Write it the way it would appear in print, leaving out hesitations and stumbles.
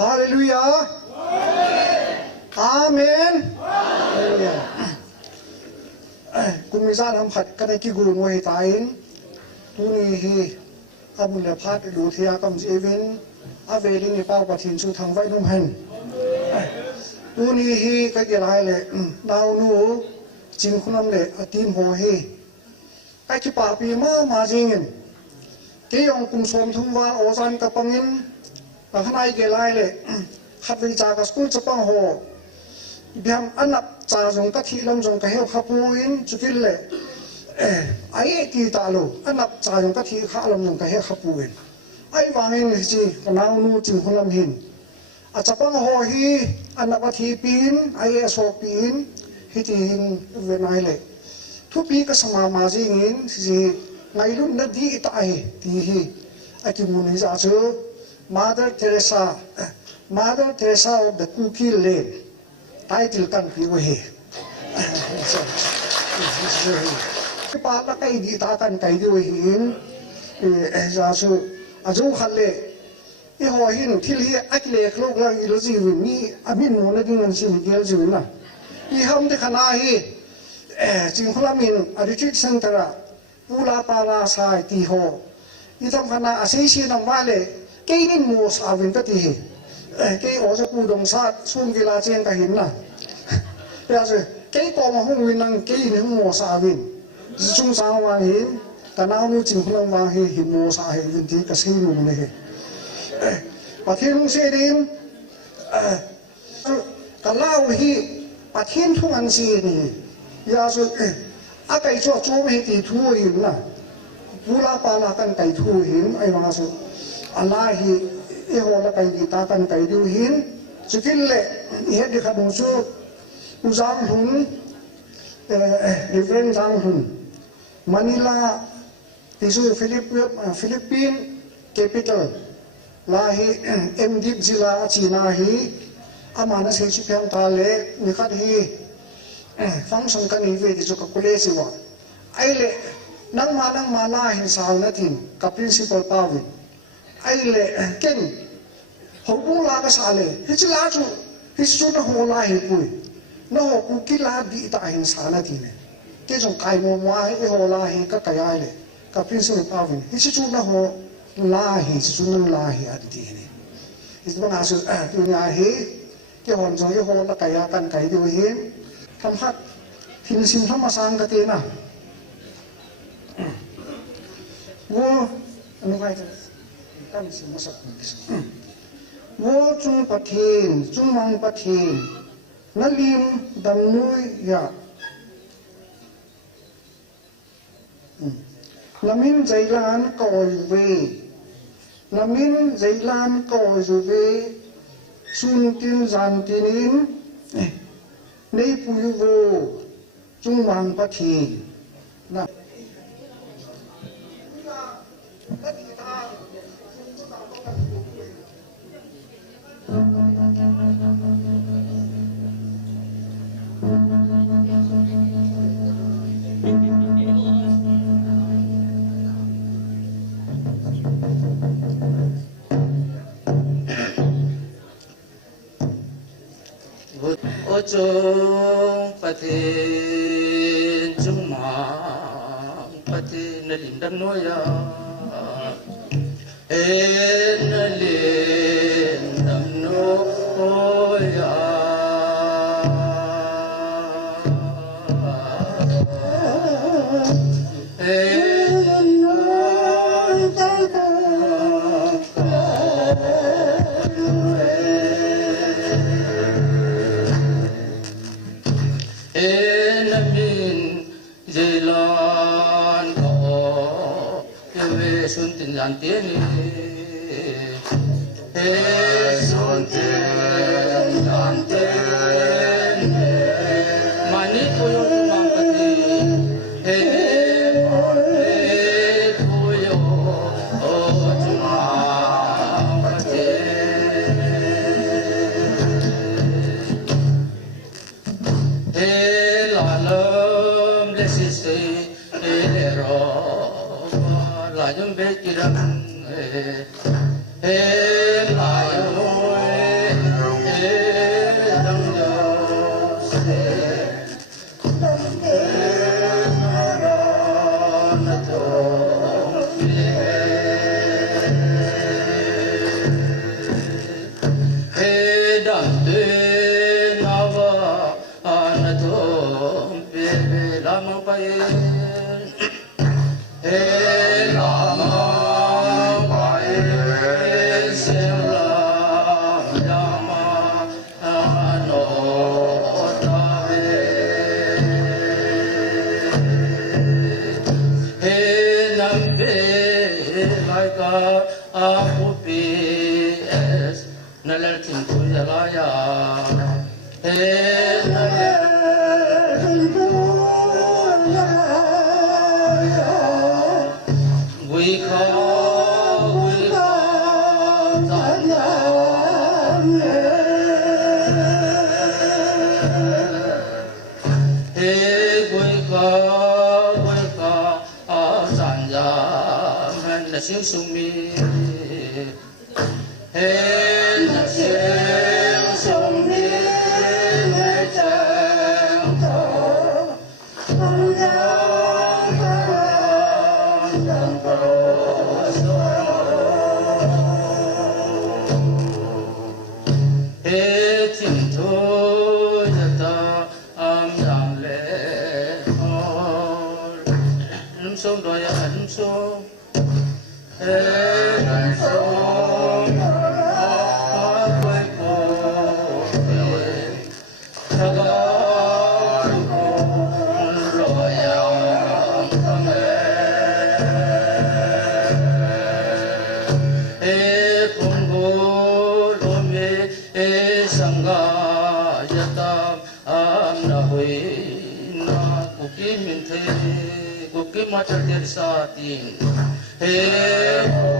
Hallelujah. Amen. Hallelujah. Kumisa ham khat ka ki guru mo hi tain tu ni hi abun le phat lu thia kam evin aveli ni pau pathin chu thang vai num han tu ni hi ka ge lai le nau nu jing khunam le atim ho hi ka ki pa pi ma jingin ke yong kum som thum wa ozan ka pangin ka hanai ge lai le khat vi cha ka school chapang ho biam anap cha jong ka thi lam jong ka heu khapuin chukil le ai ti ta lo anap cha jong ka thi kha lam jong ka heu khapuin ai wangin chi kanau nu ching hulam hin a chapang ho hi anap a thi pin ai so pin hi ti hin ve nai le thu pi ka sama ma jingin si ngai lu na di ta ai ti hi a ki mun za chu Mother Teresa of the Cookie Lane title kan pi we he pa la kai di ta kan kai di we hin za su a zo khalle e ho hin thil hi akle khlok la i lo ji ni amin mo na ding an si gel ji na I ham de khana hi jing khulamin a retreat center a pula para sai ti ho I tham khana a sei si nam wale ke nin mo sa win ka ti hi cái ở chỗ khu đồng sát xuống cái lá trên cái hiểm là bây giờ cái con mà không năng cái những mùa sa vin chúng sang vàng hiểm cả nào nu chịu không vàng hiểm mùa sa hiểm thì cái xây luôn này và thiên không xây đến cả lao hi và thiên không ăn gì này giờ rồi cái chỗ này thì thua hiểm là pula pala kan cái thua hiểm ai mà rồi Allah hi ho la kai di ta kan kai du hin chukil le he de khadung chu uzang hun different jang hun Manila tisu Philippine capital la hi mdip zila China hi amana se chu pyam ta le ni khat hi function kan hi ve di chu ka kule si wa ai le nang ma la hin saw na thin ka principal pawin ai le ken ho bu la ka sa le hi chi la chu hi su na ho la hi pui no ho ku ki la di ta hin sa na ti ne ke jong kai mo wa hi ho la hi ka ka ya le ka principal pawin hi chi chu na ho la hi chi chu na la hi a ti ne hi ba na su tu nya hi ke hon jong hi ho la ka ya kan kai du hi tham hat hin sim tham ma sang ka te na wo anu kai ta kan sim ma sak wo chung pathin chung mang pathin nalim dam nui ya lamin zailan koi ve lamin zailan koi ve sun tin zan tinin nei puyu wo chung mang pathin na chung pathin chung mang pathin na lim dam noya na lim dam noya Tiene son mani puyo mampati puyo mampati lalam lesiste ro la yum be kiran la hai ka apupi es nalar tin tu ya he we siêu sung mi hey na siêu sung mi ngày trăng thọ mong nhớ đàn bầu hey thiên thu ta am dang lệ nắm sông đôi nắm sông nắm sông quay cô thơ rồi thằng phong cô lô mê sangha yatam am na hui na kuki min the kuki ma chal ter sa tin he